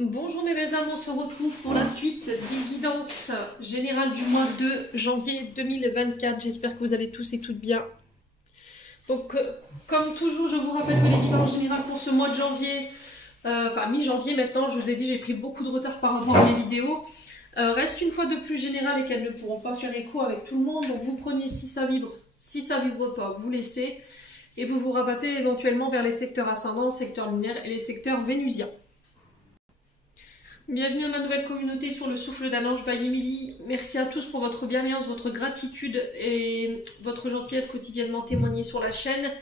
Bonjour mes belles âmes, on se retrouve pour la suite des guidances générales du mois de janvier 2024. J'espère que vous allez tous et toutes bien. Donc comme toujours, je vous rappelle que les guidances générales pour ce mois de janvier, enfin mi-janvier maintenant, je vous ai dit j'ai pris beaucoup de retard par rapport à mes vidéos, restent une fois de plus générales et qu'elles ne pourront pas faire écho avec tout le monde. Donc vous prenez si ça vibre pas, vous laissez et vous vous rabattez éventuellement vers les secteurs ascendants, secteurs lunaires et les secteurs vénusiens. Bienvenue à ma nouvelle communauté sur le souffle d'un ange by Emily. Merci à tous pour votre bienveillance, votre gratitude et votre gentillesse quotidiennement témoignée sur la chaîne.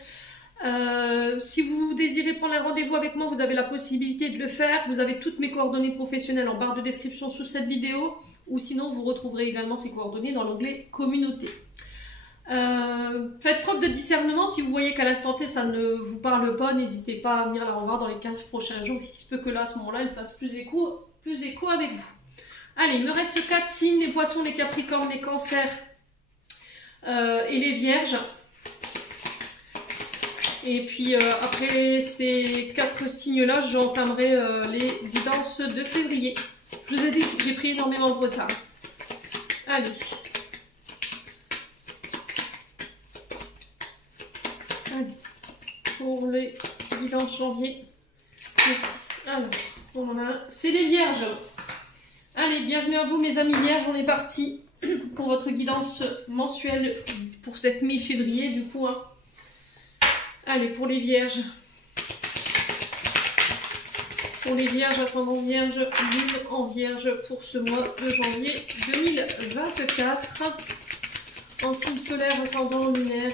Si vous désirez prendre un rendez-vous avec moi, vous avez la possibilité de le faire. Vous avez toutes mes coordonnées professionnelles en barre de description sous cette vidéo. Ou sinon, vous retrouverez également ces coordonnées dans l'onglet communauté. Faites preuve de discernement. Si vous voyez qu'à l'instant T ça ne vous parle pas, n'hésitez pas à venir la revoir dans les 15 prochains jours. Il se peut que là, à ce moment-là, il fasse plus écho avec vous. Allez, il me reste 4 signes, les poissons, les capricornes, les cancers et les vierges. Et puis après ces 4 signes-là, j'entamerai les guidances de février. Je vous ai dit que j'ai pris énormément de retard. Allez. Pour les guidances janvier. Merci. Alors, on en a un. C'est les vierges. Allez, bienvenue à vous mes amis vierges. On est parti pour votre guidance mensuelle pour cette mi-février du coup. Hein. Allez, pour les vierges. Pour les vierges, ascendant vierge, lune en vierge pour ce mois de janvier 2024. En signe solaire, ascendant lunaire.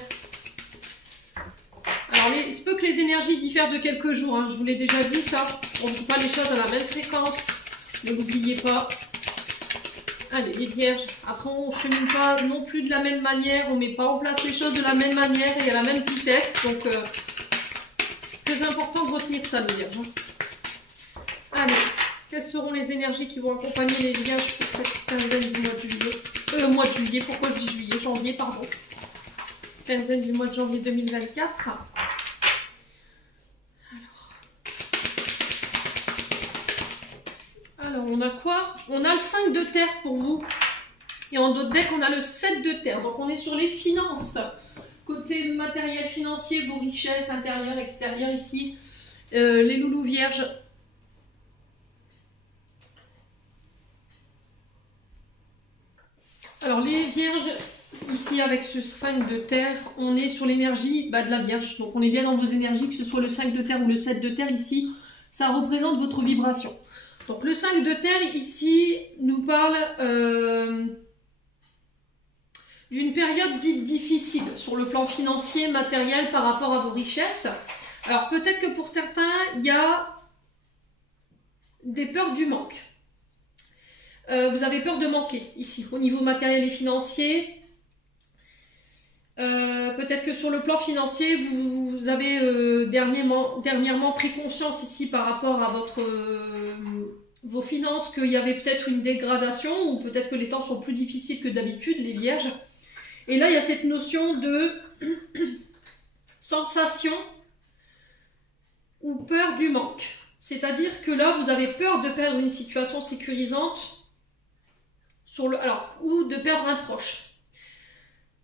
Alors, il se peut que les énergies diffèrent de quelques jours, hein. Je vous l'ai déjà dit ça. On ne fait pas les choses à la même fréquence. Ne l'oubliez pas. Allez, les vierges. Après, on ne chemine pas non plus de la même manière. On ne met pas en place les choses de la même manière et à la même vitesse. Donc, très important de retenir ça, les vierges. Allez, quelles seront les énergies qui vont accompagner les vierges pour cette quinzaine du mois de juillet? Mois de juillet, pourquoi je dis juillet? Janvier, pardon. Quinzaine du mois de janvier 2024. Alors, on a quoi? On a le 5 de terre pour vous. Et en d'autres decks, on a le 7 de terre. Donc, on est sur les finances. Côté matériel financier, vos richesses intérieures, extérieures ici. Les loulous vierges. Alors, les vierges, ici avec ce 5 de terre, on est sur l'énergie de la vierge. Donc, on est bien dans vos énergies, que ce soit le 5 de terre ou le 7 de terre ici. Ça représente votre vibration. Donc le 5 de terre ici nous parle d'une période dite difficile sur le plan financier, matériel par rapport à vos richesses. Alors peut-être que pour certains, il y a des peurs du manque. Vous avez peur de manquer ici au niveau matériel et financier. Peut-être que sur le plan financier, vous avez dernièrement pris conscience ici par rapport à vos finances qu'il y avait peut-être une dégradation ou peut-être que les temps sont plus difficiles que d'habitude, les vierges. Et là, il y a cette notion de sensation ou peur du manque. C'est-à-dire que là, vous avez peur de perdre une situation sécurisante ou de perdre un proche.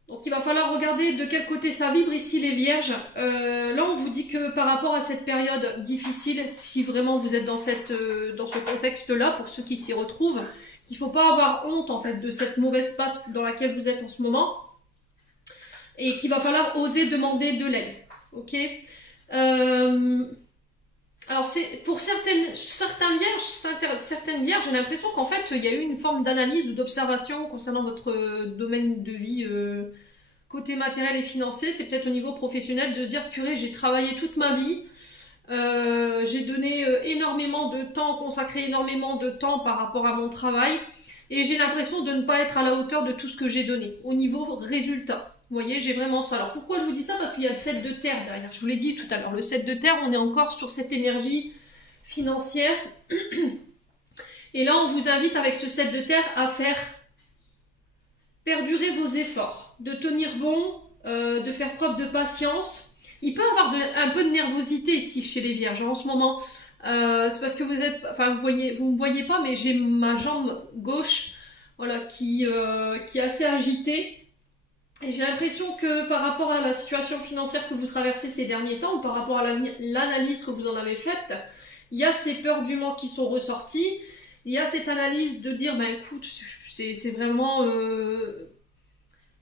Donc il va falloir regarder de quel côté ça vibre ici les vierges. Là on vous dit que par rapport à cette période difficile, si vraiment vous êtes dans ce contexte-là, pour ceux qui s'y retrouvent, qu'il ne faut pas avoir honte en fait de cette mauvaise passe dans laquelle vous êtes en ce moment. Et qu'il va falloir oser demander de l'aide. Ok. Alors c'est pour certaines vierges, j'ai l'impression qu'en fait il y a eu une forme d'analyse ou d'observation concernant votre domaine de vie côté matériel et financier. C'est peut-être au niveau professionnel de se dire purée, j'ai travaillé toute ma vie, j'ai donné énormément de temps, consacré énormément de temps par rapport à mon travail et j'ai l'impression de ne pas être à la hauteur de tout ce que j'ai donné au niveau résultat. Vous voyez, j'ai vraiment ça. Alors, pourquoi je vous dis ça? Parce qu'il y a le 7 de terre derrière. Je vous l'ai dit tout à l'heure. Le 7 de terre, on est encore sur cette énergie financière. Et là, on vous invite avec ce 7 de terre à faire perdurer vos efforts, de tenir bon, de faire preuve de patience. Il peut y avoir un peu de nervosité ici chez les vierges en ce moment. C'est parce que vous êtes, enfin vous me voyez pas, mais j'ai ma jambe gauche, voilà, qui est assez agitée. Et j'ai l'impression que par rapport à la situation financière que vous traversez ces derniers temps, ou par rapport à l'analyse que vous en avez faite, il y a ces peurs du manque qui sont ressorties. Il y a cette analyse de dire, ben écoute, c'est vraiment...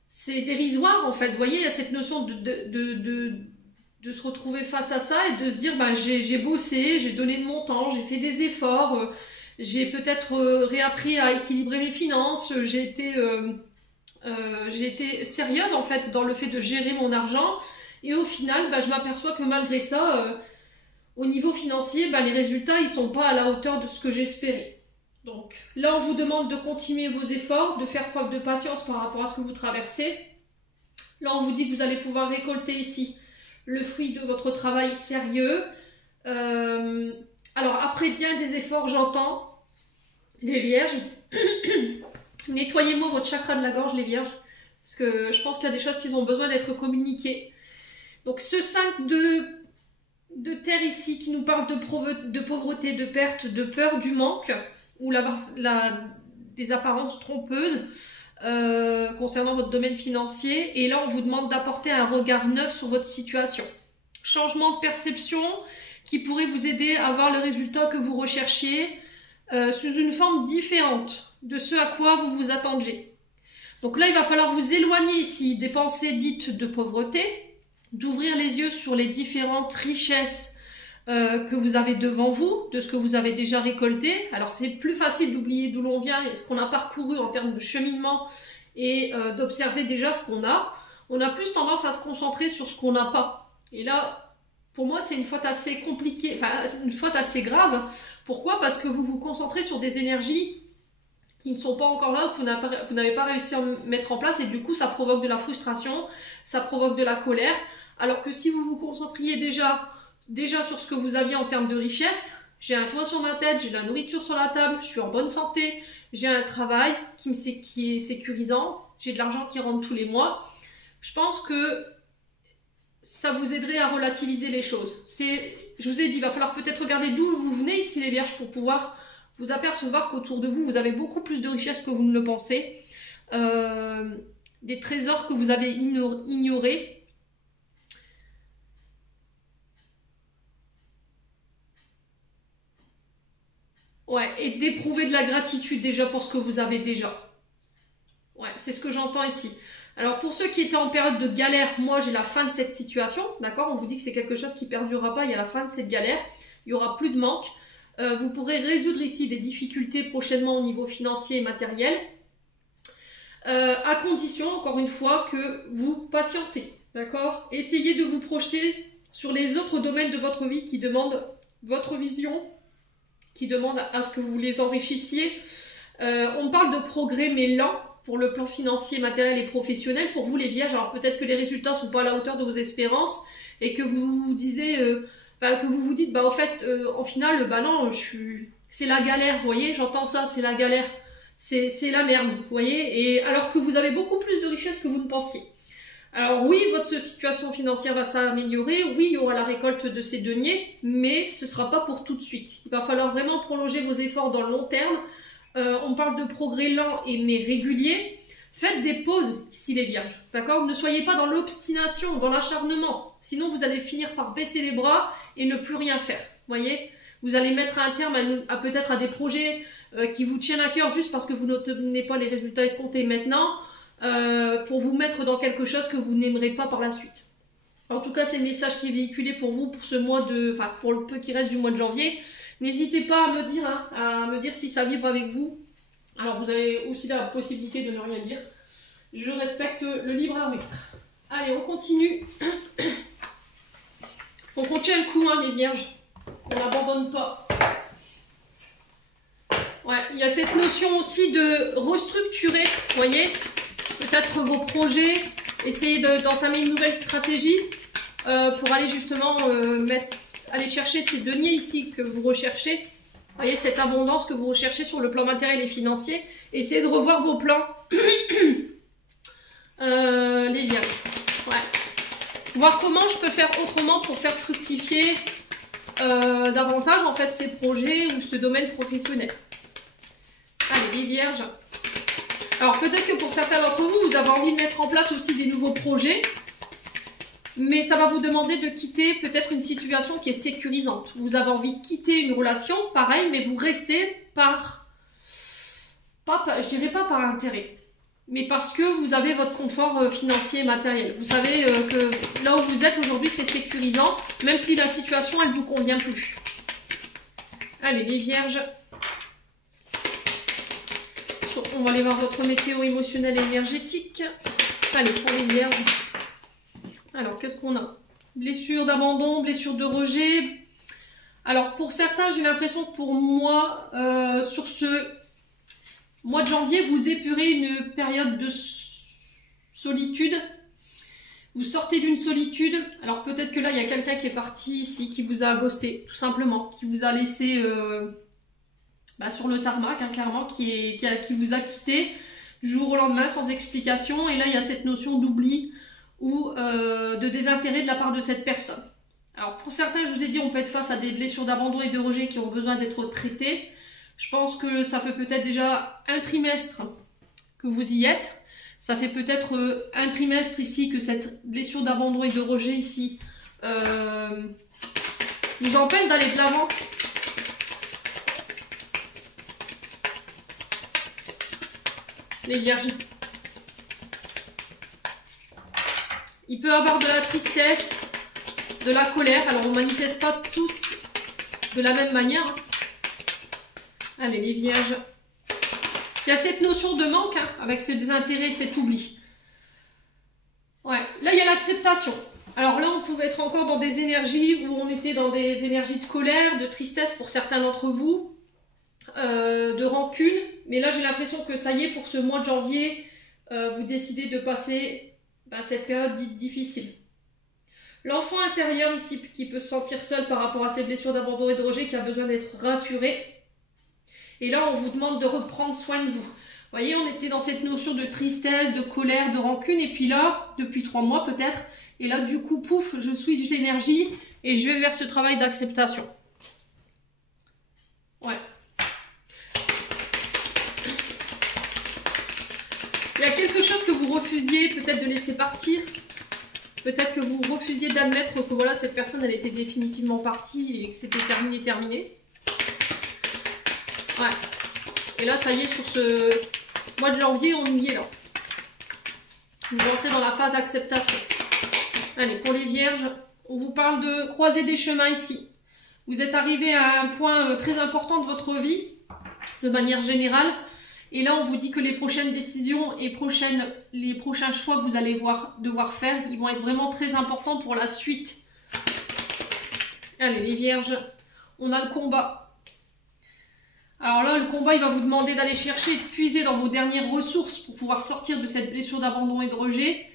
c'est dérisoire en fait. Vous voyez, il y a cette notion de se retrouver face à ça et de se dire, ben, j'ai bossé, j'ai donné de mon temps, j'ai fait des efforts, j'ai peut-être réappris à équilibrer mes finances, j'ai été sérieuse en fait dans le fait de gérer mon argent. Et au final, ben, je m'aperçois que malgré ça, au niveau financier, ben, les résultats ils sont pas à la hauteur de ce que j'espérais. Donc là, on vous demande de continuer vos efforts, de faire preuve de patience par rapport à ce que vous traversez. Là, on vous dit que vous allez pouvoir récolter ici le fruit de votre travail sérieux. Alors, après bien des efforts, j'entends, les vierges, nettoyez-moi votre chakra de la gorge, les vierges, parce que je pense qu'il y a des choses qui ont besoin d'être communiquées. Donc, ce 5 de terre ici qui nous parle de pauvreté, de perte, de peur, du manque, ou des apparences trompeuses concernant votre domaine financier. Et là, on vous demande d'apporter un regard neuf sur votre situation. Changement de perception qui pourrait vous aider à avoir le résultat que vous recherchiez sous une forme différente de ce à quoi vous vous attendiez. Donc là, il va falloir vous éloigner ici des pensées dites de pauvreté, d'ouvrir les yeux sur les différentes richesses que vous avez devant vous, de ce que vous avez déjà récolté. Alors c'est plus facile d'oublier d'où l'on vient et ce qu'on a parcouru en termes de cheminement et d'observer déjà ce qu'on a. On a plus tendance à se concentrer sur ce qu'on n'a pas. Et là, pour moi, c'est une faute assez compliquée, enfin une faute assez grave. Pourquoi? Parce que vous vous concentrez sur des énergies qui ne sont pas encore là, que vous n'avez pas réussi à mettre en place, et du coup ça provoque de la frustration, ça provoque de la colère. Alors que si vous vous concentriez déjà sur ce que vous aviez en termes de richesse, j'ai un toit sur ma tête, j'ai de la nourriture sur la table, je suis en bonne santé, j'ai un travail qui est sécurisant, j'ai de l'argent qui rentre tous les mois, je pense que ça vous aiderait à relativiser les choses. Je vous ai dit, il va falloir peut-être regarder d'où vous venez ici les vierges pour pouvoir vous apercevoir qu'autour de vous, vous avez beaucoup plus de richesses que vous ne le pensez, des trésors que vous avez ignorés. Ouais, et d'éprouver de la gratitude déjà pour ce que vous avez déjà. Ouais, c'est ce que j'entends ici. Alors pour ceux qui étaient en période de galère, moi j'ai la fin de cette situation, d'accord? On vous dit que c'est quelque chose qui ne perdurera pas, il y a la fin de cette galère, il n'y aura plus de manque. Vous pourrez résoudre ici des difficultés prochainement au niveau financier et matériel, à condition, encore une fois, que vous patientez, d'accord? Essayez de vous projeter sur les autres domaines de votre vie qui demandent votre vision, qui demandent à ce que vous les enrichissiez. On parle de progrès mais lent pour le plan financier, matériel et professionnel. Pour vous les vierges, alors peut-être que les résultats ne sont pas à la hauteur de vos espérances et que vous vous disiez, que vous vous dites, bah au fait, en final, bah non, c'est la galère, vous voyez, j'entends ça, c'est la galère, c'est la merde, vous voyez, et alors que vous avez beaucoup plus de richesses que vous ne pensiez. Alors oui, votre situation financière va s'améliorer, oui, il y aura la récolte de ces deniers, mais ce ne sera pas pour tout de suite. Il va falloir vraiment prolonger vos efforts dans le long terme. On parle de progrès lent mais régulier. Faites des pauses ici les vierges, d'accord? Ne soyez pas dans l'obstination, dans l'acharnement. Sinon, vous allez finir par baisser les bras et ne plus rien faire, voyez? Vous allez mettre un terme à peut-être à des projets qui vous tiennent à cœur juste parce que vous n'obtenez pas les résultats escomptés maintenant, pour vous mettre dans quelque chose que vous n'aimerez pas par la suite. En tout cas, c'est le message qui est véhiculé pour vous pour ce mois pour le peu qui reste du mois de janvier. N'hésitez pas à me dire si ça vibre avec vous. Alors, vous avez aussi la possibilité de ne rien dire. Je respecte le libre arbitre. Allez, on continue. Donc, on tient le coup, hein, les vierges. On n'abandonne pas. Ouais, il y a cette notion aussi de restructurer, vous voyez, peut-être vos projets, essayer d'entamer une nouvelle stratégie pour aller justement aller chercher ces deniers ici que vous recherchez. Vous voyez, cette abondance que vous recherchez sur le plan matériel et financier. Essayez de revoir vos plans. Les vierges. Ouais. Voir comment je peux faire autrement pour faire fructifier davantage en fait ces projets ou ce domaine professionnel. Allez, les vierges. Alors peut-être que pour certains d'entre vous, vous avez envie de mettre en place aussi des nouveaux projets, mais ça va vous demander de quitter peut-être une situation qui est sécurisante. Vous avez envie de quitter une relation, pareil, mais vous restez je dirais pas par intérêt, mais parce que vous avez votre confort financier et matériel. Vous savez que là où vous êtes aujourd'hui, c'est sécurisant, même si la situation, elle ne vous convient plus. Allez, les vierges. On va aller voir votre météo émotionnelle et énergétique. Allez, pour les vierges. Alors, qu'est-ce qu'on a? Blessure d'abandon, blessure de rejet. Alors, pour certains, j'ai l'impression que pour moi, sur ce mois de janvier, vous épurez une période de solitude. Vous sortez d'une solitude. Alors, peut-être que là, il y a quelqu'un qui est parti ici, qui vous a ghosté, tout simplement. Qui vous a laissé sur le tarmac, hein, clairement, qui vous a quitté du jour au lendemain sans explication. Et là, il y a cette notion d'oubli ou de désintérêt de la part de cette personne. Alors pour certains, je vous ai dit, on peut être face à des blessures d'abandon et de rejet qui ont besoin d'être traitées. Je pense que ça fait peut-être déjà un trimestre que vous y êtes. Ça fait peut-être un trimestre ici que cette blessure d'abandon et de rejet ici vous empêche d'aller de l'avant. Les vierges. Il peut y avoir de la tristesse, de la colère. Alors, on ne manifeste pas tous de la même manière. Allez, les vierges. Il y a cette notion de manque, hein, avec ce désintérêt, cet oubli. Ouais, là, il y a l'acceptation. Alors là, on pouvait être encore dans des énergies où on était dans des énergies de colère, de tristesse pour certains d'entre vous, de rancune. Mais là, j'ai l'impression que ça y est, pour ce mois de janvier, vous décidez de passer cette période dite difficile. L'enfant intérieur ici, qui peut se sentir seul par rapport à ces blessures d'abandon et de rejet, qui a besoin d'être rassuré. Et là, on vous demande de reprendre soin de vous. Vous voyez, on était dans cette notion de tristesse, de colère, de rancune. Et puis là, depuis 3 mois peut-être, et là, du coup, pouf, je switch l'énergie et je vais vers ce travail d'acceptation. Ouais. Il y a quelque chose que vous refusiez peut-être de laisser partir. Peut-être que vous refusiez d'admettre que voilà, cette personne, elle était définitivement partie et que c'était terminé. Ouais. Et là, ça y est, sur ce mois de janvier, on y est là. Vous rentrez dans la phase acceptation. Allez, pour les vierges, on vous parle de croiser des chemins ici. Vous êtes arrivé à un point très important de votre vie, de manière générale. Et là, on vous dit que les prochaines décisions et les prochains choix que vous allez devoir faire, ils vont être vraiment très importants pour la suite. Allez, les vierges, on a le combat. Alors là, le combat, il va vous demander d'aller chercher et de puiser dans vos dernières ressources pour pouvoir sortir de cette blessure d'abandon et de rejet.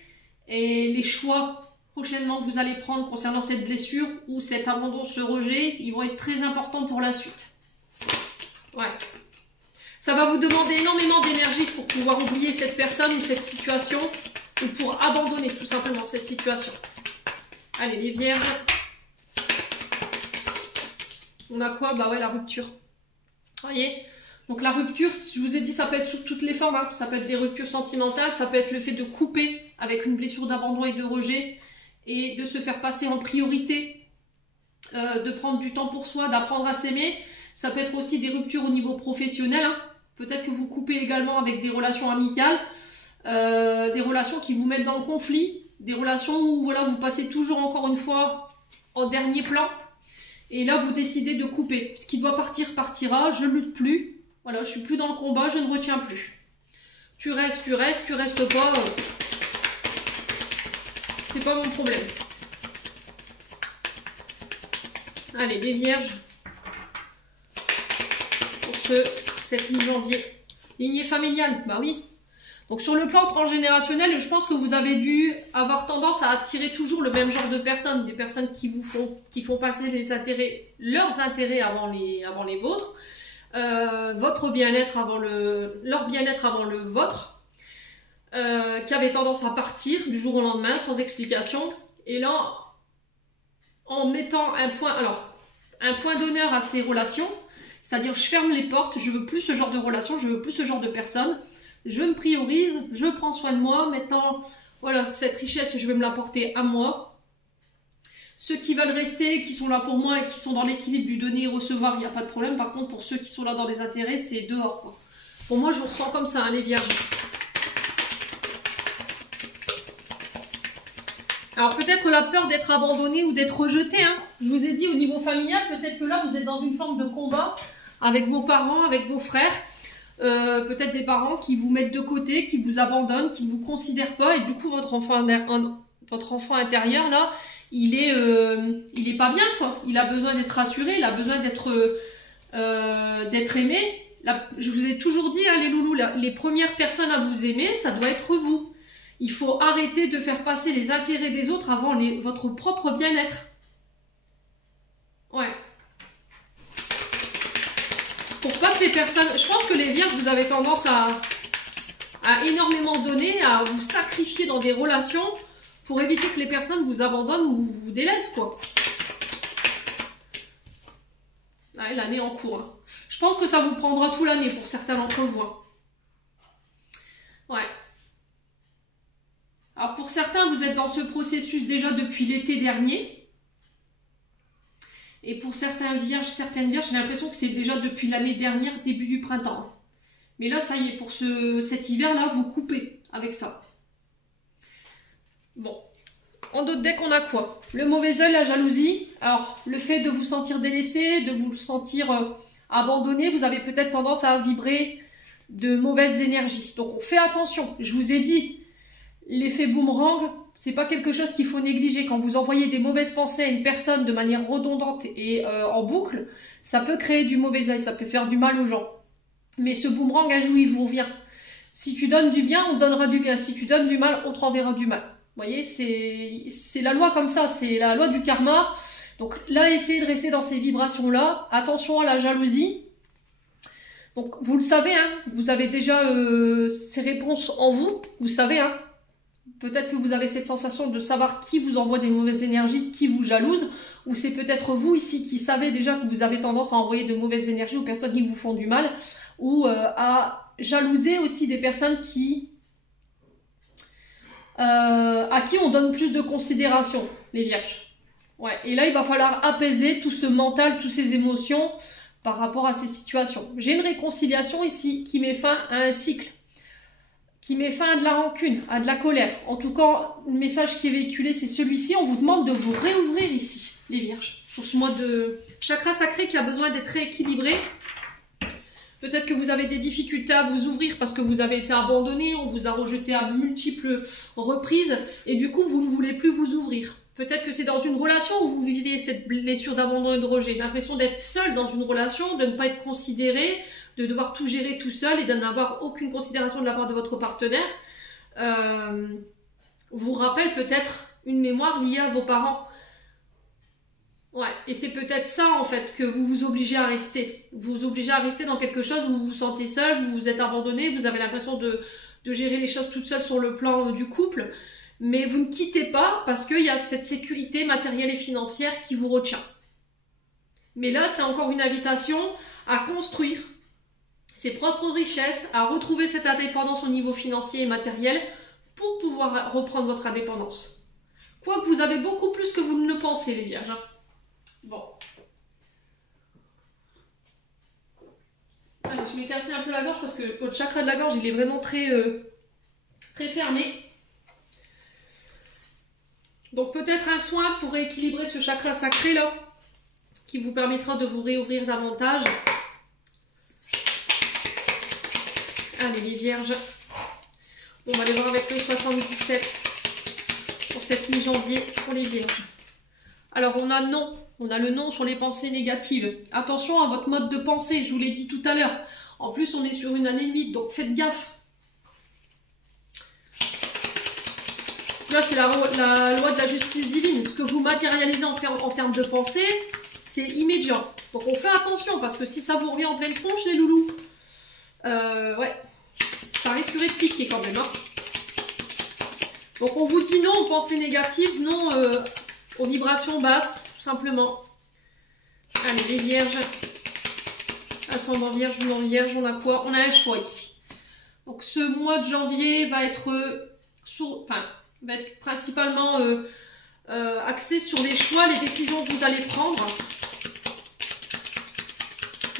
Et les choix prochainement que vous allez prendre concernant cette blessure ou cet abandon, ce rejet, ils vont être très importants pour la suite. Ouais. Ça va vous demander énormément d'énergie pour pouvoir oublier cette personne ou cette situation, ou pour abandonner tout simplement cette situation. Allez, les vierges. On a quoi? Bah ouais, la rupture. Vous voyez? Donc la rupture, je vous ai dit, ça peut être sous toutes les formes. Hein. Ça peut être des ruptures sentimentales, ça peut être le fait de couper avec une blessure d'abandon et de rejet, et de se faire passer en priorité, de prendre du temps pour soi, d'apprendre à s'aimer. Ça peut être aussi des ruptures au niveau professionnel, hein. Peut-être que vous coupez également avec des relations amicales, des relations qui vous mettent dans le conflit, des relations où voilà, vous passez toujours encore une fois en dernier plan. Et là, vous décidez de couper. Ce qui doit partir, partira. Je lutte plus. Voilà, je suis plus dans le combat, je ne retiens plus. Tu restes pas. C'est pas mon problème. Allez, les vierges. Pour cette mi-janvier. Lignée familiale, bah oui. Donc sur le plan transgénérationnel, je pense que vous avez dû avoir tendance à attirer toujours le même genre de personnes, des personnes qui font passer leurs intérêts avant les vôtres, votre bien-être leur bien-être avant le vôtre, qui avaient tendance à partir du jour au lendemain sans explication. Et là, en mettant un point, alors, un point d'honneur à ces relations, c'est-à-dire je ferme les portes, je veux plus ce genre de relation, je veux plus ce genre de personnes, je me priorise, je prends soin de moi, maintenant, voilà, cette richesse, je vais me l'apporter à moi. Ceux qui veulent rester, qui sont là pour moi et qui sont dans l'équilibre du donner et recevoir, il n'y a pas de problème. Par contre, pour ceux qui sont là dans les intérêts, c'est dehors, quoi. Pour moi, je vous ressens comme ça, hein, les vierges. Alors, peut-être la peur d'être abandonné ou d'être rejeté. Hein. Je vous ai dit, au niveau familial, peut-être que là, vous êtes dans une forme de combat avec vos parents, avec vos frères. Peut-être des parents qui vous mettent de côté, qui vous abandonnent, qui ne vous considèrent pas. Et du coup, votre enfant intérieur, là, il est pas bien, quoi. Il a besoin d'être rassuré, il a besoin d'être aimé. Là, je vous ai toujours dit, hein, les loulous, là, les premières personnes à vous aimer, ça doit être vous. Il faut arrêter de faire passer les intérêts des autres avant votre propre bien-être. Ouais. Pour pas que les personnes... Je pense que les vierges, vous avez tendance à énormément donner, à vous sacrifier dans des relations pour éviter que les personnes vous abandonnent ou vous délaissent, quoi. Là, l'année en cours. Hein. Je pense que ça vous prendra tout l'année pour certains d'entre vous. Hein. Ouais. Alors pour certains, vous êtes dans ce processus déjà depuis l'été dernier. Et pour certaines vierges, j'ai l'impression que c'est déjà depuis l'année dernière, début du printemps. Mais là, ça y est, pour cet hiver-là, vous coupez avec ça. Bon. En d'autres decks, on a quoi? Le mauvais œil, la jalousie. Alors, le fait de vous sentir délaissé, de vous sentir abandonné, vous avez peut-être tendance à vibrer de mauvaises énergies. Donc, on fait attention. Je vous ai dit, l'effet boomerang, c'est pas quelque chose qu'il faut négliger. Quand vous envoyez des mauvaises pensées à une personne de manière redondante et en boucle, ça peut créer du mauvais œil, ça peut faire du mal aux gens. Mais ce boomerang, un jour, il vous revient. Si tu donnes du bien, on te donnera du bien. Si tu donnes du mal, on te renverra du mal. Vous voyez, c'est la loi comme ça, c'est la loi du karma. Donc là, essayez de rester dans ces vibrations-là. Attention à la jalousie. Donc vous le savez, hein, vous avez déjà ces réponses en vous. Vous savez, hein, peut-être que vous avez cette sensation de savoir qui vous envoie des mauvaises énergies, qui vous jalouse. Ou c'est peut-être vous ici qui savez déjà que vous avez tendance à envoyer de mauvaises énergies aux personnes qui vous font du mal. Ou à jalouser aussi des personnes à qui on donne plus de considération, les vierges. Ouais. Et là, il va falloir apaiser tout ce mental, toutes ces émotions par rapport à ces situations. J'ai une réconciliation ici qui met fin à un cycle, qui met fin à de la rancune, à de la colère. En tout cas, le message qui est véhiculé, c'est celui-ci. On vous demande de vous réouvrir ici, les vierges, pour ce mois de chakra sacré qui a besoin d'être rééquilibré. Peut-être que vous avez des difficultés à vous ouvrir parce que vous avez été abandonné, on vous a rejeté à multiples reprises et du coup, vous ne voulez plus vous ouvrir. Peut-être que c'est dans une relation où vous vivez cette blessure d'abandon et de rejet, l'impression d'être seul dans une relation, de ne pas être considéré, de devoir tout gérer tout seul et de n'avoir aucune considération de la part de votre partenaire. Vous rappelle peut-être une mémoire liée à vos parents. Ouais, et c'est peut-être ça en fait que vous vous obligez à rester. Vous vous obligez à rester dans quelque chose où vous vous sentez seul, vous vous êtes abandonné, vous avez l'impression de gérer les choses toute seule sur le plan du couple, mais vous ne quittez pas parce qu'il y a cette sécurité matérielle et financière qui vous retient. Mais là, c'est encore une invitation à construire ses propres richesses, à retrouver cette indépendance au niveau financier et matériel pour pouvoir reprendre votre indépendance. Quoique vous avez beaucoup plus que vous ne le pensez, les vierges. Bon. Allez, je vais casser un peu la gorge parce que votre chakra de la gorge, il est vraiment très fermé. Donc peut-être un soin pour rééquilibrer ce chakra sacré là, qui vous permettra de vous réouvrir davantage. Allez les vierges. On va aller voir avec le 77 pour cette mi-janvier pour les vierges. Alors on a non. On a le non sur les pensées négatives. Attention à votre mode de pensée, je vous l'ai dit tout à l'heure. En plus, on est sur une année limite, donc faites gaffe. Là, c'est la loi de la justice divine. Ce que vous matérialisez en termes de pensée, c'est immédiat. Donc on fait attention, parce que si ça vous revient en pleine tronche, les loulous, ouais, ça risquerait de piquer quand même. Hein. Donc on vous dit non aux pensées négatives, non aux vibrations basses, tout simplement. Allez, les vierges, ascendant vierge, non vierge, on a quoi? On a un choix ici. Donc ce mois de janvier va être, va être principalement axé sur les choix, les décisions que vous allez prendre.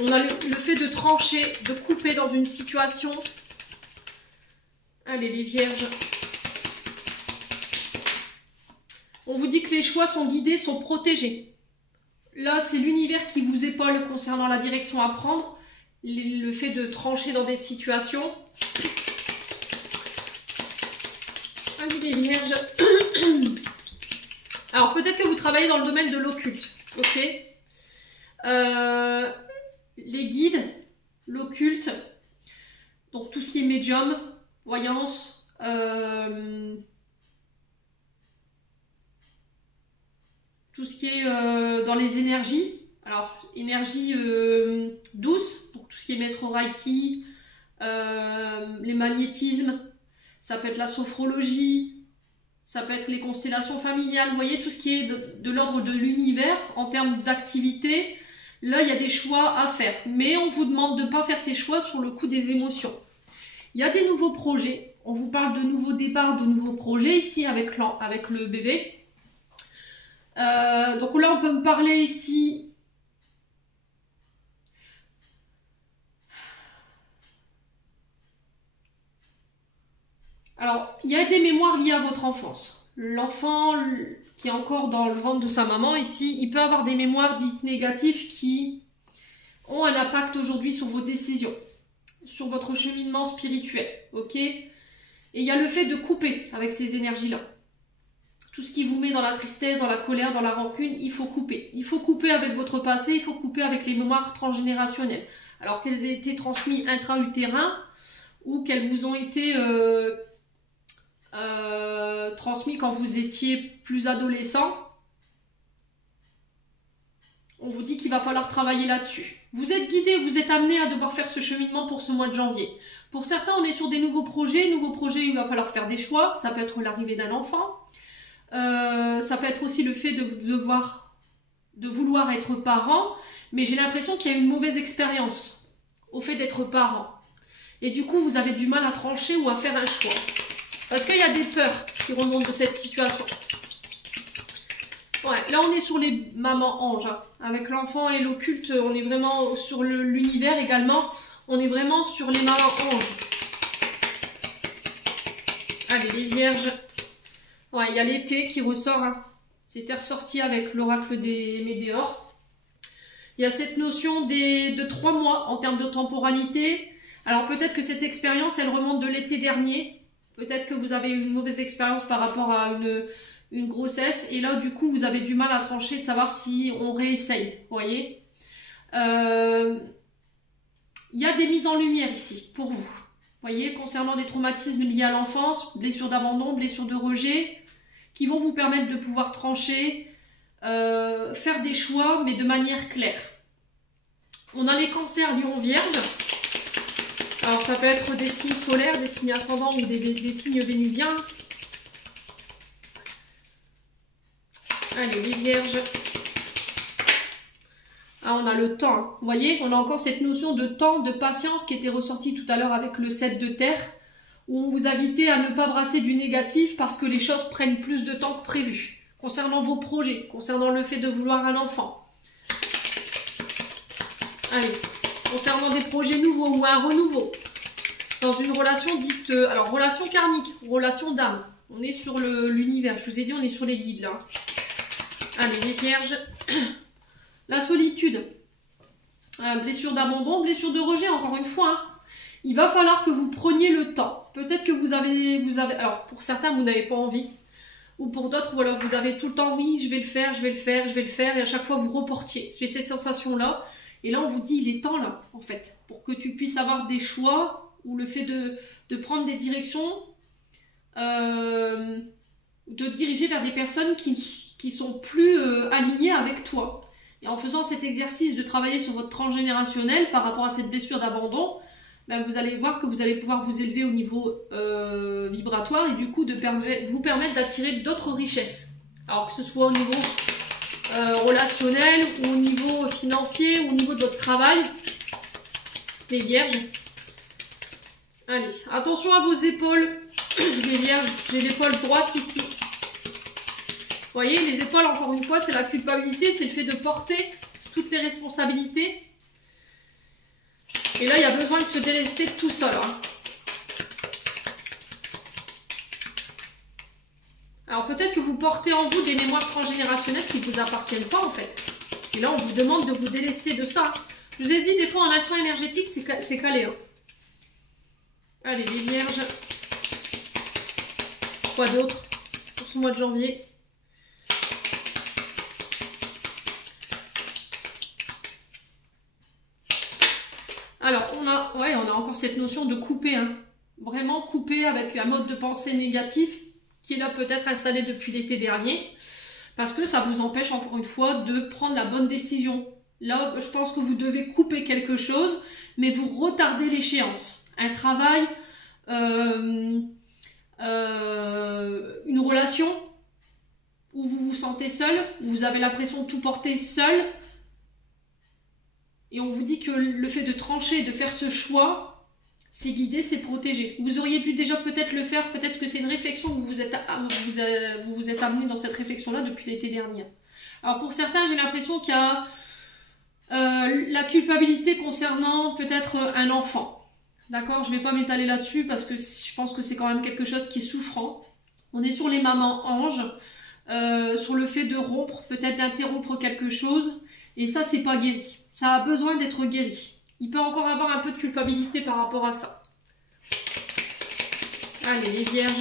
On a le fait de trancher, de couper dans une situation. Allez, les vierges. On vous dit que les choix sont guidés, sont protégés. Là, c'est l'univers qui vous épaule concernant la direction à prendre. Le fait de trancher dans des situations. Allez, les vierges. Alors, peut-être que vous travaillez dans le domaine de l'occulte. Ok. Les guides, l'occulte. Donc, tout ce qui est médium, voyance. Tout ce qui est dans les énergies. Alors, énergie douce, donc tout ce qui est maître Reiki, les magnétismes, ça peut être la sophrologie, ça peut être les constellations familiales. Vous voyez, tout ce qui est de l'ordre de l'univers en termes d'activité. Là, il y a des choix à faire. Mais on vous demande de ne pas faire ces choix sur le coup des émotions. Il y a des nouveaux projets. On vous parle de nouveaux départs, de nouveaux projets ici avec le bébé. Donc là, on peut me parler ici. Alors, il y a des mémoires liées à votre enfance. L'enfant qui est encore dans le ventre de sa maman, ici, il peut avoir des mémoires dites négatives qui ont un impact aujourd'hui sur vos décisions, sur votre cheminement spirituel, ok? Et il y a le fait de couper avec ces énergies-là. Tout ce qui vous met dans la tristesse, dans la colère, dans la rancune, il faut couper. Il faut couper avec votre passé, il faut couper avec les mémoires transgénérationnelles. Alors qu'elles aient été transmises intra-utérin ou qu'elles vous ont été transmises quand vous étiez plus adolescent. On vous dit qu'il va falloir travailler là-dessus. Vous êtes guidé, vous êtes amené à devoir faire ce cheminement pour ce mois de janvier. Pour certains, on est sur des nouveaux projets. Il va falloir faire des choix. Ça peut être l'arrivée d'un enfant. Ça peut être aussi le fait de vouloir être parent, mais j'ai l'impression qu'il y a une mauvaise expérience au fait d'être parent. Et du coup, vous avez du mal à trancher ou à faire un choix. Parce qu'il y a des peurs qui remontent de cette situation. Ouais, là on est sur les mamans anges. Hein. Avec l'enfant et l'occulte, on est vraiment sur l'univers également. On est vraiment sur les mamans anges. Allez, les vierges. Ouais, il y a l'été qui ressort. Hein. C'était ressorti avec l'oracle des Médéors. Il y a cette notion de 3 mois en termes de temporalité. Alors peut-être que cette expérience, elle remonte de l'été dernier. Peut-être que vous avez eu une mauvaise expérience par rapport à une grossesse. Et là, du coup, vous avez du mal à trancher de savoir si on réessaye. Vous voyez, il y a des mises en lumière ici pour vous. Vous voyez, concernant des traumatismes liés à l'enfance, blessures d'abandon, blessures de rejet, qui vont vous permettre de pouvoir trancher, faire des choix, mais de manière claire. On a les cancers lion vierge. Alors ça peut être des signes solaires, des signes ascendants ou des signes vénusiens. Allez, les vierges. Ah, on a le temps. Hein. Vous voyez, on a encore cette notion de temps, de patience qui était ressortie tout à l'heure avec le 7 de terre, où on vous invitait à ne pas brasser du négatif parce que les choses prennent plus de temps que prévu. Concernant vos projets, concernant le fait de vouloir un enfant. Allez, concernant des projets nouveaux ou un renouveau. Dans une relation dite, alors relation karmique, relation d'âme. On est sur l'univers, je vous ai dit, on est sur les guides là. Allez, les vierges. La solitude. Blessure d'abandon, blessure de rejet, encore une fois. Hein. Il va falloir que vous preniez le temps. Peut-être que vous avez... Alors, pour certains, vous n'avez pas envie. Ou pour d'autres, voilà, vous avez tout le temps, oui, je vais le faire, je vais le faire, je vais le faire. Et à chaque fois, vous reportiez. J'ai ces sensations-là. Et là, on vous dit, il est temps, là, en fait. Pour que tu puisses avoir des choix ou le fait de prendre des directions, de te diriger vers des personnes qui sont plus alignées avec toi. Et en faisant cet exercice de travailler sur votre transgénérationnel par rapport à cette blessure d'abandon, ben, vous allez voir que vous allez pouvoir vous élever au niveau vibratoire et du coup vous permettre d'attirer d'autres richesses. Alors que ce soit au niveau relationnel ou au niveau financier ou au niveau de votre travail, les vierges. Allez, attention à vos épaules, les vierges. J'ai l'épaule droite ici. Vous voyez, les épaules, encore une fois, c'est la culpabilité, c'est le fait de porter toutes les responsabilités. Et là, il y a besoin de se délester de tout ça, là. Alors, peut-être que vous portez en vous des mémoires transgénérationnelles qui ne vous appartiennent pas, en fait. Et là, on vous demande de vous délester de ça. Je vous ai dit, des fois, en action énergétique, c'est calé. Hein. Allez, les vierges. Quoi d'autre pour ce mois de janvier? Alors, on a encore cette notion de couper. Hein. Vraiment couper avec un mode de pensée négatif qui est là peut-être installé depuis l'été dernier. Parce que ça vous empêche, encore une fois, de prendre la bonne décision. Là, je pense que vous devez couper quelque chose, mais vous retardez l'échéance. Un travail, une relation où vous vous sentez seul, où vous avez l'impression de tout porter seul. Et on vous dit que le fait de trancher, de faire ce choix, c'est guider, c'est protéger. Vous auriez dû déjà peut-être le faire, peut-être que c'est une réflexion que vous vous êtes amené dans cette réflexion-là depuis l'été dernier. Alors pour certains, j'ai l'impression qu'il y a la culpabilité concernant peut-être un enfant. D'accord, je ne vais pas m'étaler là-dessus parce que je pense que c'est quand même quelque chose qui est souffrant. On est sur les mamans anges, sur le fait de rompre, peut-être d'interrompre quelque chose. Et ça, c'est pas guéri. Ça a besoin d'être guéri. Il peut encore avoir un peu de culpabilité par rapport à ça. Allez, les vierges.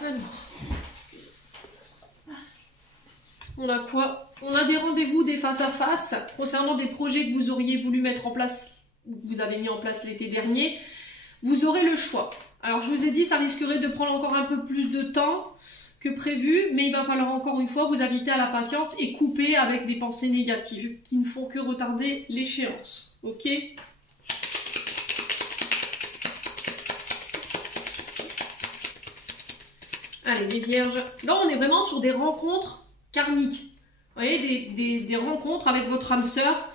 Alors. On a quoi? On a des rendez-vous, des face-à-face concernant des projets que vous auriez voulu mettre en place, ou que vous avez mis en place l'été dernier. Vous aurez le choix. Alors je vous ai dit, ça risquerait de prendre encore un peu plus de temps que prévu, mais il va falloir encore une fois vous inviter à la patience et couper avec des pensées négatives qui ne font que retarder l'échéance. Ok? Allez, les vierges. Là, on est vraiment sur des rencontres karmiques. Vous voyez, des rencontres avec votre âme sœur,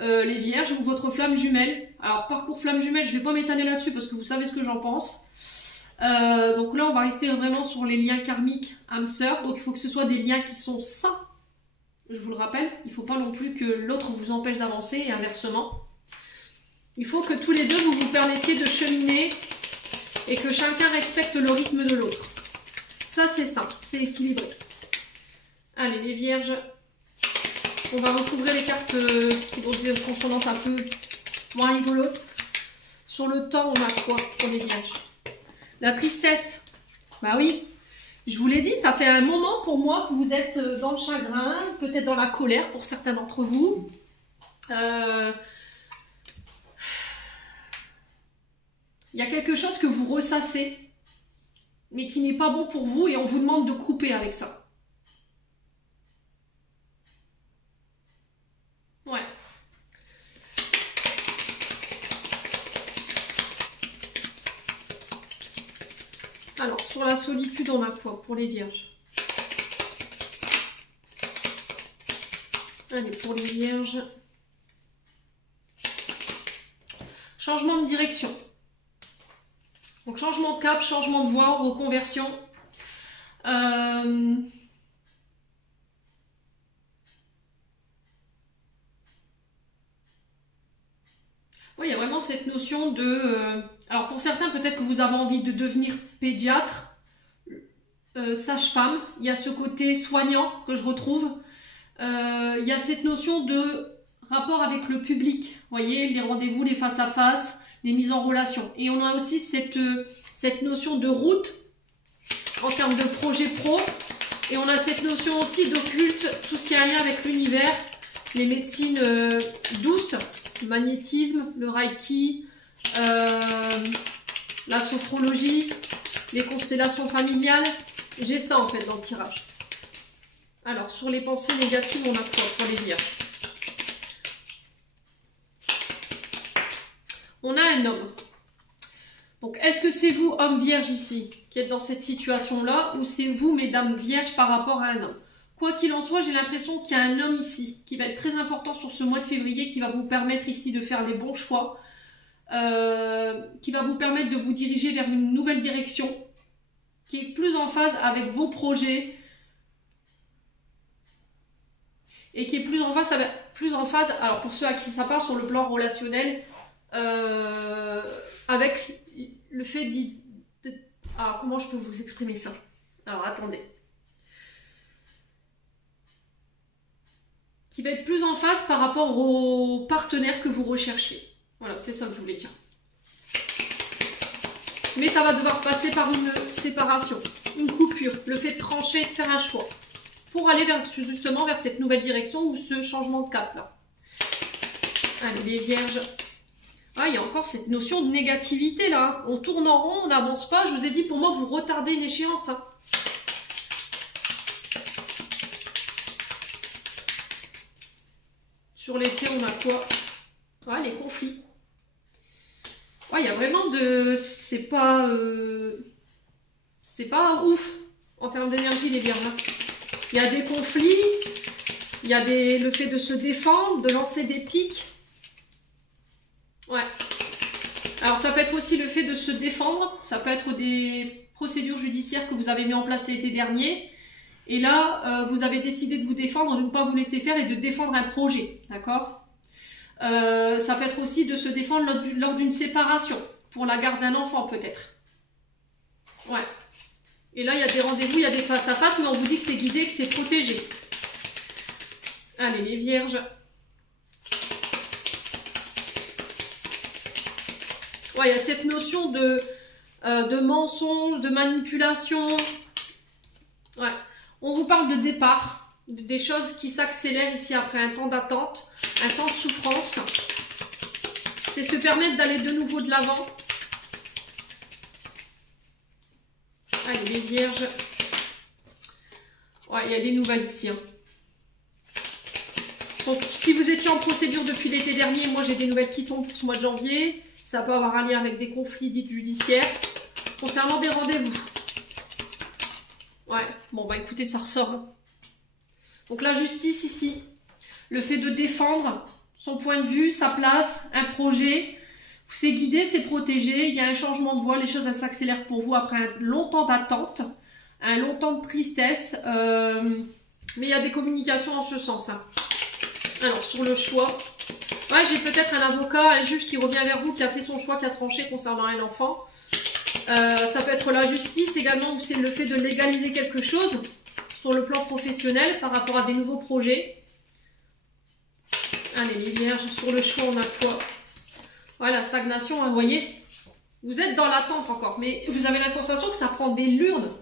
les vierges, ou votre flamme jumelle. Alors, parcours flamme jumelle, je ne vais pas m'étaler là-dessus parce que vous savez ce que j'en pense. Donc là, on va rester vraiment sur les liens karmiques âme sœur. Donc, il faut que ce soit des liens qui sont sains. Je vous le rappelle, il ne faut pas non plus que l'autre vous empêche d'avancer et inversement. Il faut que tous les deux, vous vous permettiez de cheminer et que chacun respecte le rythme de l'autre. Ça, c'est sain, c'est équilibré. Allez, les vierges. On va recouvrir les cartes qui ont des consonances un peu moins rigolotes. Sur le temps, on a quoi pour les vierges? La tristesse. Bah oui, je vous l'ai dit, ça fait un moment pour moi que vous êtes dans le chagrin, peut-être dans la colère pour certains d'entre vous. Il y a quelque chose que vous ressassez, mais qui n'est pas bon pour vous et on vous demande de couper avec ça. Ouais. Alors, sur la solitude, on a quoi pour les vierges? Allez, pour les vierges. Changement de direction. Donc, changement de cap, changement de voie, reconversion. Oui, il y a vraiment cette notion de... alors pour certains, peut-être que vous avez envie de devenir pédiatre, sage-femme. Il y a ce côté soignant que je retrouve. Il y a cette notion de rapport avec le public. Vous voyez, les rendez-vous, les face-à-face, les mises en relation. Et on a aussi cette notion de route en termes de projet pro. Et on a cette notion aussi d'occulte, tout ce qui a un lien avec l'univers, les médecines douces, le magnétisme, le reiki, la sophrologie. les constellations familiales. J'ai ça en fait dans le tirage. Alors, sur les pensées négatives, on a quoi pour les vierges? On a un homme. Donc, est-ce que c'est vous, homme vierge ici, qui êtes dans cette situation-là, ou c'est vous, mesdames vierges, par rapport à un homme? Quoi qu'il en soit, j'ai l'impression qu'il y a un homme ici, qui va être très important sur ce mois de février, qui va vous permettre ici de faire les bons choix, qui va vous permettre de vous diriger vers une nouvelle direction, qui est plus en phase avec vos projets, et qui est plus en phase, alors pour ceux à qui ça parle sur le plan relationnel, avec le fait alors comment je peux vous exprimer ça? Alors attendez. Qui va être plus en phase par rapport au partenaire que vous recherchez. Voilà, c'est ça que je voulais dire. Mais ça va devoir passer par une séparation, une coupure, le fait de trancher et de faire un choix. Pour aller justement vers cette nouvelle direction ou ce changement de cap là. Allez les vierges. Ah, il y a encore cette notion de négativité là. On tourne en rond, on n'avance pas. Je vous ai dit, pour moi, vous retardez une échéance. Hein. Sur l'été, on a quoi? Ah, les conflits. Ouais, il y a vraiment de... C'est pas ouf en termes d'énergie, les vierges. Il y a des conflits, il y a le fait de se défendre, de lancer des piques. Ouais. Alors ça peut être aussi le fait de se défendre, ça peut être des procédures judiciaires que vous avez mis en place l'été dernier. Et là, vous avez décidé de vous défendre, de ne pas vous laisser faire et de défendre un projet. D'accord? Ça peut être aussi de se défendre lors d'une séparation, pour la garde d'un enfant peut-être. Ouais. Et là, il y a des rendez-vous, il y a des face-à-face, mais on vous dit que c'est guidé, que c'est protégé. Allez, les vierges. Ouais, il y a cette notion de mensonge, de manipulation. Ouais. On vous parle de départ, des choses qui s'accélèrent ici après un temps d'attente, un temps de souffrance. C'est se permettre d'aller de nouveau de l'avant. Allez, les vierges. Ouais, il y a des nouvelles ici. Hein. Donc, si vous étiez en procédure depuis l'été dernier, moi j'ai des nouvelles qui tombent pour ce mois de janvier. Ça peut avoir un lien avec des conflits dits judiciaires. Concernant des rendez-vous. Ouais, bon bah écoutez, ça ressort. Hein. Donc la justice ici. Le fait de défendre son point de vue, sa place, un projet. C'est guidé, c'est protégé. Il y a un changement de voie. Les choses s'accélèrent pour vous après un long temps d'attente. Un long temps de tristesse. Mais il y a des communications en ce sens. Hein. Alors, sur le choix. Ouais, j'ai peut-être un avocat, un juge qui revient vers vous, qui a fait son choix, qui a tranché concernant un enfant. Ça peut être la justice également, c'est le fait de légaliser quelque chose sur le plan professionnel par rapport à des nouveaux projets. Allez, les vierges, sur le choix, on a quoi? Voilà, stagnation, hein, vous voyez. Vous êtes dans l'attente encore, mais vous avez la sensation que ça prend des lourdes.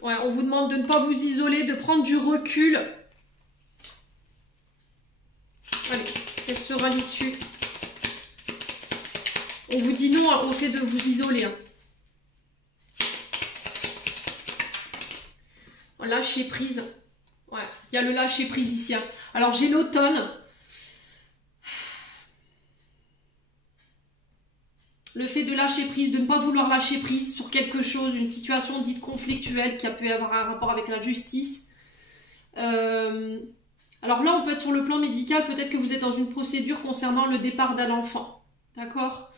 Ouais, on vous demande de ne pas vous isoler, de prendre du recul. Allez, quelle sera l'issue? On vous dit non au fait de vous isoler. Hein. Lâcher prise. Ouais, il y a le lâcher prise ici. Hein. Alors, j'ai l'automne. Le fait de lâcher prise, de ne pas vouloir lâcher prise sur quelque chose, une situation dite conflictuelle qui a pu avoir un rapport avec la justice. Alors là, on peut être sur le plan médical, peut-être que vous êtes dans une procédure concernant le départ d'un enfant. D'accord?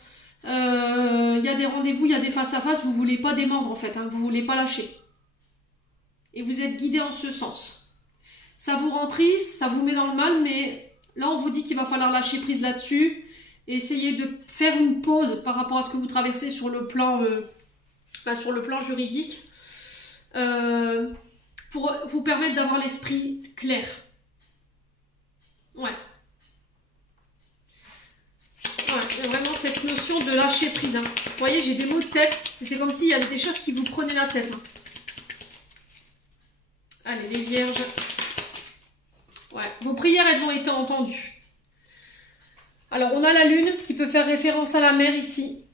Il y a des rendez-vous, il y a des face-à-face, vous ne voulez pas démordre en fait, hein, vous ne voulez pas lâcher. Et vous êtes guidé en ce sens. Ça vous rend triste, ça vous met dans le mal, mais là, on vous dit qu'il va falloir lâcher prise là-dessus. Essayez de faire une pause par rapport à ce que vous traversez sur le plan, juridique pour vous permettre d'avoir l'esprit clair. Ouais. Ouais, il y a vraiment cette notion de lâcher prise. Hein. Vous voyez, j'ai des mots de tête. C'était comme s'il y avait des choses qui vous prenaient la tête. Hein. Allez, les vierges. Ouais, vos prières, elles ont été entendues. Alors, on a la lune qui peut faire référence à la mer ici,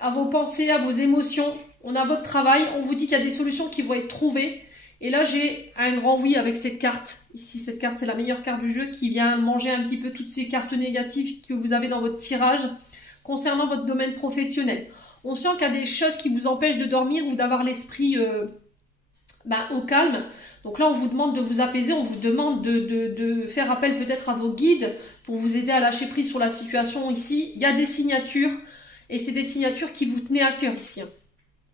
à vos pensées, à vos émotions. On a votre travail. On vous dit qu'il y a des solutions qui vont être trouvées. Et là, j'ai un grand oui avec cette carte. Ici, cette carte, c'est la meilleure carte du jeu qui vient manger un petit peu toutes ces cartes négatives que vous avez dans votre tirage concernant votre domaine professionnel. On sent qu'il y a des choses qui vous empêchent de dormir ou d'avoir l'esprit au calme. Donc là, on vous demande de vous apaiser, on vous demande de faire appel peut-être à vos guides pour vous aider à lâcher prise sur la situation ici. Il y a des signatures et c'est des signatures qui vous tenaient à cœur ici.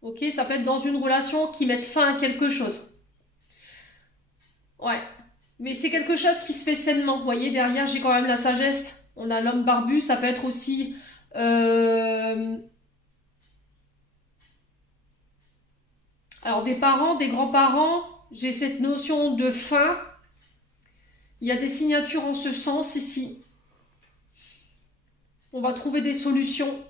Ok, ça peut être dans une relation qui mette fin à quelque chose. Ouais, mais c'est quelque chose qui se fait sainement. Vous voyez, derrière, j'ai quand même la sagesse. On a l'homme barbu, ça peut être aussi... Alors, des parents, des grands-parents, j'ai cette notion de fin. Il y a des signatures en ce sens ici. On va trouver des solutions.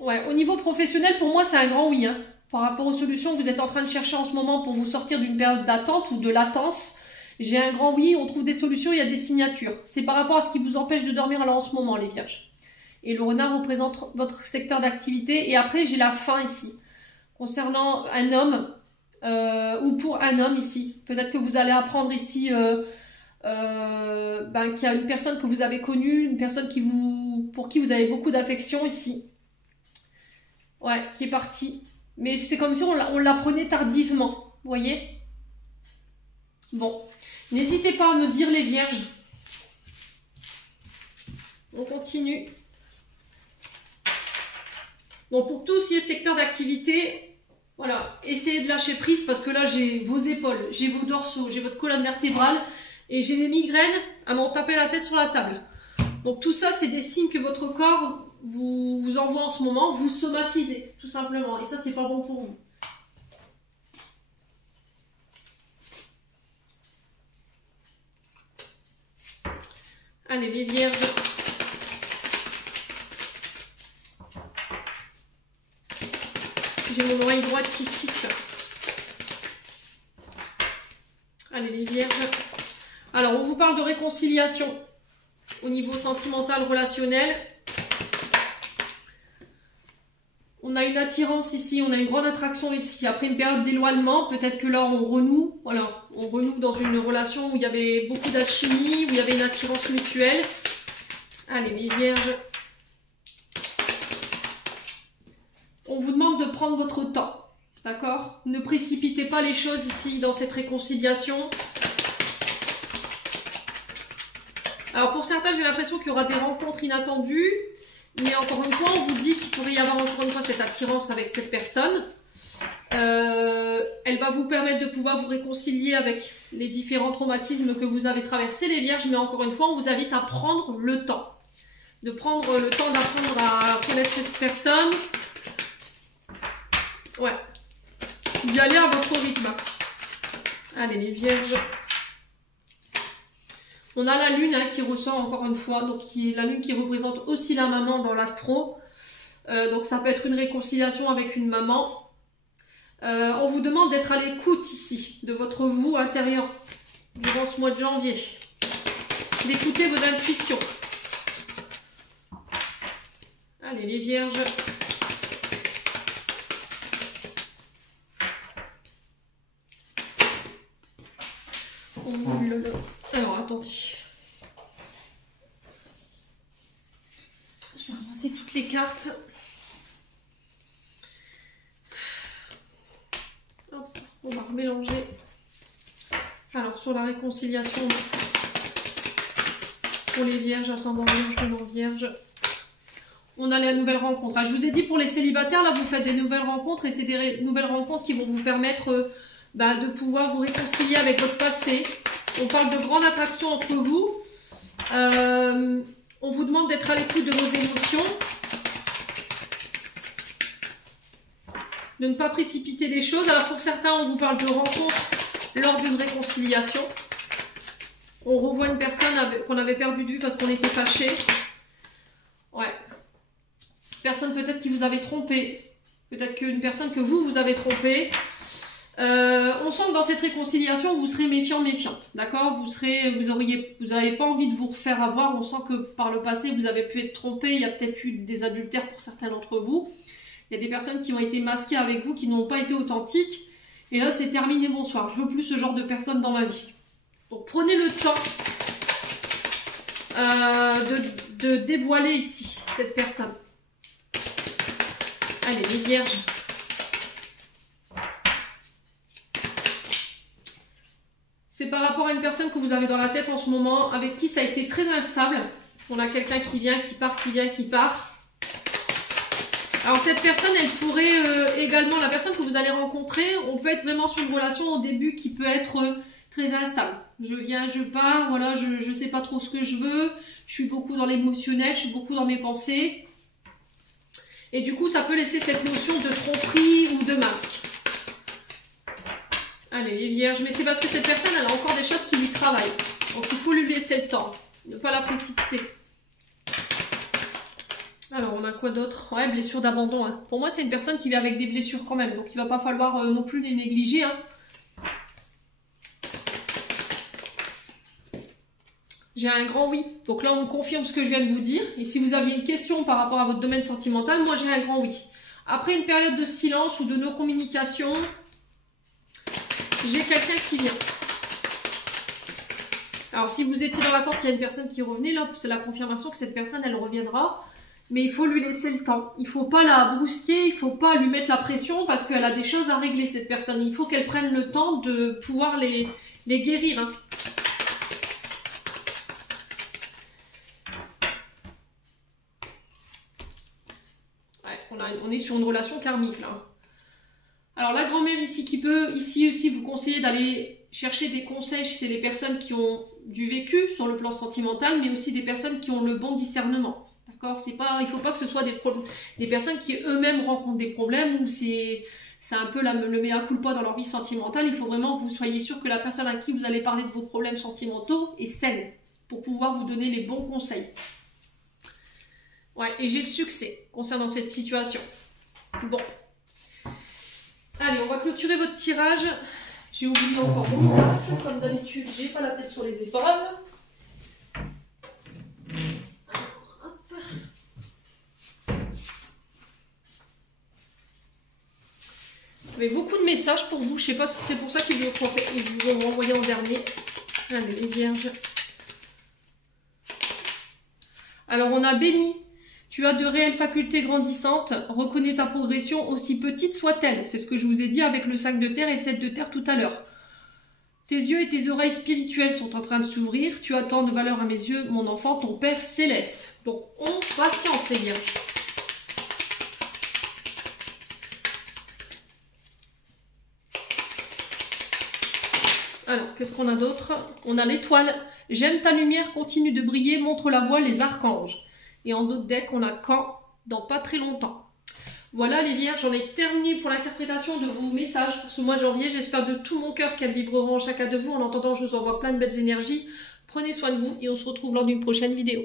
Ouais, au niveau professionnel, pour moi, c'est un grand oui. Hein. Par rapport aux solutions que vous êtes en train de chercher en ce moment pour vous sortir d'une période d'attente ou de latence, j'ai un grand oui, on trouve des solutions, il y a des signatures. C'est par rapport à ce qui vous empêche de dormir alors en ce moment, les vierges. Et le renard représente votre secteur d'activité. Et après, j'ai la fin ici. Concernant un homme, ou pour un homme ici. Peut-être que vous allez apprendre ici qu'il y a une personne que vous avez connue, une personne pour qui vous avez beaucoup d'affection ici. Ouais, qui est partie. Mais c'est comme si on l'apprenait tardivement. Vous voyez? Bon. N'hésitez pas à me dire les vierges. On continue. Donc pour tout ce qui est secteur d'activité, voilà, essayez de lâcher prise parce que là j'ai vos épaules, j'ai vos dorsaux, j'ai votre colonne vertébrale et j'ai des migraines à m'en taper la tête sur la table. Donc tout ça c'est des signes que votre corps vous envoie en ce moment, vous somatisez tout simplement et ça c'est pas bon pour vous. Allez les vierges. J'ai mon oreille droite qui siffle. Allez les vierges. Alors on vous parle de réconciliation au niveau sentimental, relationnel. On a une attirance ici, on a une grande attraction ici. Après une période d'éloignement, peut-être que là on renoue. Voilà, on renoue dans une relation où il y avait beaucoup d'alchimie, où il y avait une attirance mutuelle. Allez les vierges. On vous demande de prendre votre temps, d'accord? Ne précipitez pas les choses ici dans cette réconciliation. Alors pour certains, j'ai l'impression qu'il y aura des rencontres inattendues, mais encore une fois, on vous dit qu'il pourrait y avoir encore une fois cette attirance avec cette personne. Elle va vous permettre de pouvoir vous réconcilier avec les différents traumatismes que vous avez traversés, les vierges, mais encore une fois, on vous invite à prendre le temps. De prendre le temps d'apprendre à connaître cette personne. Ouais. D'y aller à votre rythme. Allez les vierges. On a la lune hein, qui ressort encore une fois. Donc la lune qui représente aussi la maman dans l'astro. Donc ça peut être une réconciliation avec une maman. On vous demande d'être à l'écoute ici de votre vous intérieur durant ce mois de janvier. D'écouter vos intuitions. Allez les vierges. Alors, attendez. Je vais ramasser toutes les cartes. Hop, on va remélanger. Alors, sur la réconciliation pour les vierges, ascendant vierge, tenant vierge, on a la nouvelle rencontre. Ah, je vous ai dit pour les célibataires, là, vous faites des nouvelles rencontres et c'est des nouvelles rencontres qui vont vous permettre de pouvoir vous réconcilier avec votre passé. On parle de grande attraction entre vous. On vous demande d'être à l'écoute de vos émotions. De ne pas précipiter les choses. Alors pour certains, on vous parle de rencontre lors d'une réconciliation. On revoit une personne qu'on avait perdu de vue parce qu'on était fâché. Ouais. Personne peut-être qui vous avait trompé. Peut-être qu'une personne que vous avez trompé. On sent que dans cette réconciliation, vous serez méfiant, méfiante, d'accord? Vous n'avez pas envie de vous refaire avoir. On sent que par le passé, vous avez pu être trompé. Il y a peut-être eu des adultères pour certains d'entre vous. Il y a des personnes qui ont été masquées avec vous, qui n'ont pas été authentiques. Et là, c'est terminé, bonsoir. Je veux plus ce genre de personnes dans ma vie. Donc, prenez le temps de dévoiler ici cette personne. Allez, les vierges. C'est par rapport à une personne que vous avez dans la tête en ce moment, avec qui ça a été très instable. On a quelqu'un qui vient, qui part, qui vient, qui part. Alors cette personne, elle pourrait également, la personne que vous allez rencontrer, on peut être vraiment sur une relation au début qui peut être très instable. Je viens, je pars, voilà, je sais pas trop ce que je veux, je suis beaucoup dans l'émotionnel, je suis beaucoup dans mes pensées. Et du coup, ça peut laisser cette notion de tromperie ou de masque. Allez, les vierges, mais c'est parce que cette personne, elle a encore des choses qui lui travaillent. Donc, il faut lui laisser le temps, ne pas la précipiter. Alors, on a quoi d'autre? Ouais, blessure d'abandon. Hein. Pour moi, c'est une personne qui vit avec des blessures quand même. Donc, il ne va pas falloir non plus les négliger. Hein. J'ai un grand oui. Donc là, on confirme ce que je viens de vous dire. Et si vous aviez une question par rapport à votre domaine sentimental, moi, j'ai un grand oui. Après une période de silence ou de non-communication... J'ai quelqu'un qui vient. Alors, si vous étiez dans l'attente qu'il y a une personne qui revenait, là, c'est la confirmation que cette personne, elle reviendra. Mais il faut lui laisser le temps. Il ne faut pas la brusquer, il ne faut pas lui mettre la pression parce qu'elle a des choses à régler, cette personne. Il faut qu'elle prenne le temps de pouvoir les guérir. Hein. Ouais, on est sur une relation karmique, là. Alors la grand-mère ici qui peut ici aussi vous conseiller d'aller chercher des conseils chez les personnes qui ont du vécu sur le plan sentimental, mais aussi des personnes qui ont le bon discernement. D'accord? Il ne faut pas que ce soit des personnes qui eux-mêmes rencontrent des problèmes ou c'est un peu le mea culpa dans leur vie sentimentale. Il faut vraiment que vous soyez sûr que la personne à qui vous allez parler de vos problèmes sentimentaux est saine pour pouvoir vous donner les bons conseils. Ouais, et j'ai le succès concernant cette situation. Bon. Allez, on va clôturer votre tirage. J'ai oublié encore mon oracle. Comme d'habitude, j'ai pas la tête sur les épaules. Alors, hop. J'avais beaucoup de messages pour vous. Je sais pas si c'est pour ça qu'ils vous ont envoyé en dernier. Allez, les vierges. Alors, on a béni. Tu as de réelles facultés grandissantes, reconnais ta progression aussi petite soit-elle. C'est ce que je vous ai dit avec le 5 de terre et 7 de terre tout à l'heure. Tes yeux et tes oreilles spirituelles sont en train de s'ouvrir. Tu as tant de valeur à mes yeux, mon enfant, ton Père céleste. Donc on patiente les vierges. Alors, qu'est-ce qu'on a d'autre? On a l'étoile. J'aime ta lumière, continue de briller, montre la voie les archanges. Et en d'autres decks, on a quand dans pas très longtemps. Voilà les vierges, j'en ai terminé pour l'interprétation de vos messages pour ce mois de janvier. J'espère de tout mon cœur qu'elles vibreront en chacun de vous. En attendant, je vous envoie plein de belles énergies. Prenez soin de vous et on se retrouve lors d'une prochaine vidéo.